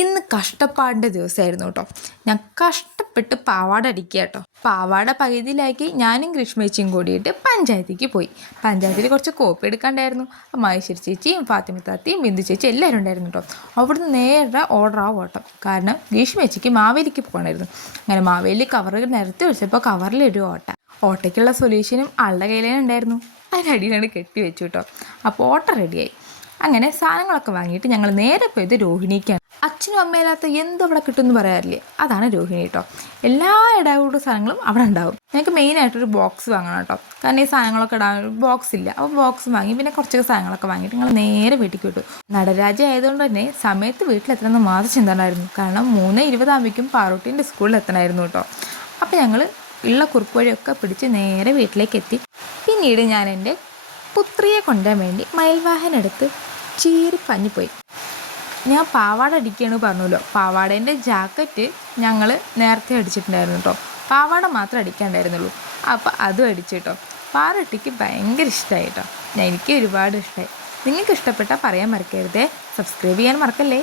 ഇന്ന് കഷ്ടപ്പാടിൻ്റെ ദിവസമായിരുന്നു കേട്ടോ. ഞാൻ കഷ്ടപ്പെട്ട് പാവാട അടിക്കുക കേട്ടോ. പാവാട പകുതിയിലാക്കി ഞാനും ഗ്രീഷ്മേച്ചിയും കൂടിയിട്ട് പഞ്ചായത്തേക്ക് പോയി. പഞ്ചായത്തിൽ കുറച്ച് കോപ്പി എടുക്കാണ്ടായിരുന്നു. മഹേശ്വരി ചേച്ചിയും ഫാത്തിമ താത്തയും ബിന്ദു ചേച്ചി എല്ലാവരും ഉണ്ടായിരുന്നു കേട്ടോ. അവിടുന്ന് നേരെ ഓർഡർ ആവും ഓട്ടം. കാരണം ഗ്രീഷ്മേച്ചിക്ക് മാവേലിക്ക് പോകണമായിരുന്നു. അങ്ങനെ മാവേലി കവറുകൾ നിരത്തി വെച്ചപ്പോൾ കവറിലൊരു ഓട്ടയ്ക്കുള്ള സൊല്യൂഷനും ആളുടെ കയ്യിലേ ഉണ്ടായിരുന്നു. അതിനടിയിലാണ് കെട്ടി വെച്ചു കേട്ടോ. അപ്പോൾ ഓട്ട റെഡിയായി. അങ്ങനെ സാധനങ്ങളൊക്കെ വാങ്ങിയിട്ട് ഞങ്ങൾ നേരെ പോയത് രോഹിണിക്കാണ്. അച്ഛനും അമ്മയില്ലാത്ത എന്തവിടെ കിട്ടുമെന്ന് പറയാറില്ലേ, അതാണ് രോഹിണി കേട്ടോ. എല്ലാ ഇടാവുള്ള സാധനങ്ങളും അവിടെ ഉണ്ടാവും. ഞങ്ങൾക്ക് മെയിനായിട്ടൊരു ബോക്സ് വാങ്ങണം കേട്ടോ. കാരണം ഈ സാധനങ്ങളൊക്കെ ഇടാൻ ഒരു ബോക്സ് ഇല്ല. അപ്പോൾ ബോക്സ് വാങ്ങി പിന്നെ കുറച്ചൊക്കെ സാധനങ്ങളൊക്കെ വാങ്ങിയിട്ട് ഞങ്ങൾ നേരെ വീട്ടിലേക്ക് വിട്ടു. നടരാജ്യം ആയതുകൊണ്ട് തന്നെ സമയത്ത് വീട്ടിലെത്തണമെന്ന് മാത്രം ചിന്ത ഉണ്ടായിരുന്നു. കാരണം 3:20 ആകുമ്പോഴേക്കും പാറൂട്ടീൻ്റെ സ്കൂളിൽ എത്തണമായിരുന്നു കേട്ടോ. അപ്പോൾ ഞങ്ങൾ ഉള്ള കുറുക്ക് വഴിയൊക്കെ പിടിച്ച് നേരെ വീട്ടിലേക്ക് എത്തി. പിന്നീട് ഞാൻ എൻ്റെ പുത്രിയെ കൊണ്ടുവരാൻ വേണ്ടി മയിൽവാഹനെടുത്ത് ചീറിപ്പഞ്ഞിപ്പോയി. ഞാൻ പാവാട അടിക്കുകയാണ് പറഞ്ഞല്ലോ. പാവാടേൻ്റെ ജാക്കറ്റ് ഞങ്ങൾ നേരത്തെ അടിച്ചിട്ടുണ്ടായിരുന്നു കേട്ടോ. പാവാട മാത്രമേ അടിക്കാണ്ടായിരുന്നുള്ളൂ. അപ്പോൾ അതും അടിച്ചു കേട്ടോ. പാറട്ടിക്ക് ഭയങ്കര ഇഷ്ടമായി കേട്ടോ. എനിക്ക് ഒരുപാട് ഇഷ്ടമായി. നിങ്ങൾക്ക് ഇഷ്ടപ്പെട്ടാൽ പറയാൻ മറക്കരുതേ. സബ്സ്ക്രൈബ് ചെയ്യാൻ മറക്കല്ലേ.